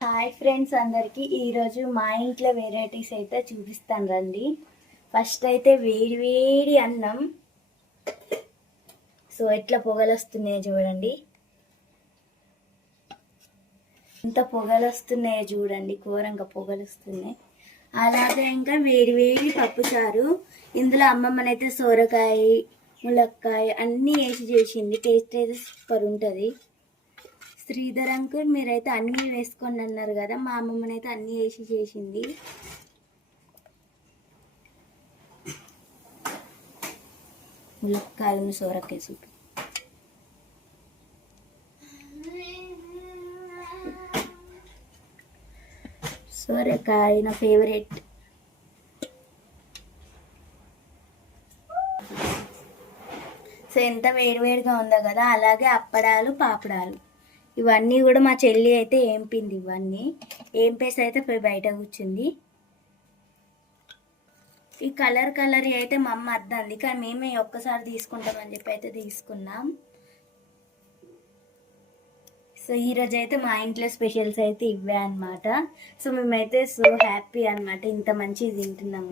Hi friends అందరికీ. ఈరోజు మా ఇంట్లో వెరైటీస్ అయితే చూపిస్తాను రండి. ఫస్ట్ అయితే వేడి వేడి అన్నం. సో ఎట్లా పొగలు వస్తున్నాయో చూడండి. ఎంత పొగలు వస్తున్నాయో చూడండి. ఘోరంగా పొగలు వస్తున్నాయి. అలాగే ఇంకా వేడి వేడి పప్పుచారు ఇందులో అమ్మమ్మనైతే సోరకాయ ములక్కాయ అన్నీ వేసి చేసింది. టేస్ట్ అయితే సూపర్ ఉంటుంది. శ్రీధర్ అంకుల్ మీరైతే అన్నీ వేసుకోండి అన్నారు కదా మా అమ్మమ్మనైతే అన్నీ వేసి చేసింది. ములక్కాయలను సోరకాయ సూప్. సోరకాయ నా ఫేవరెట్. సో ఎంత వేడివేడిగా ఉందో కదా అలాగే అప్పడాలు పాపడాలు. ఇవన్నీ కూడా మా చెల్లి అయితే ఏంపింది ఇవన్నీ. ఏంపేసి అయితే పోయి బయట కూర్చుంది. ఈ కలర్ కలర్ అయితే మా అమ్మ అద్దంది. కానీ మేమే ఒక్కసారి తీసుకుంటామని చెప్పి అయితే తీసుకున్నాం. సో ఈరోజు అయితే మా ఇంట్లో స్పెషల్స్ అయితే ఇవే అనమాట సో మేమైతే సో హ్యాపీ అనమాట ఇంత మంచిది తింటున్నాం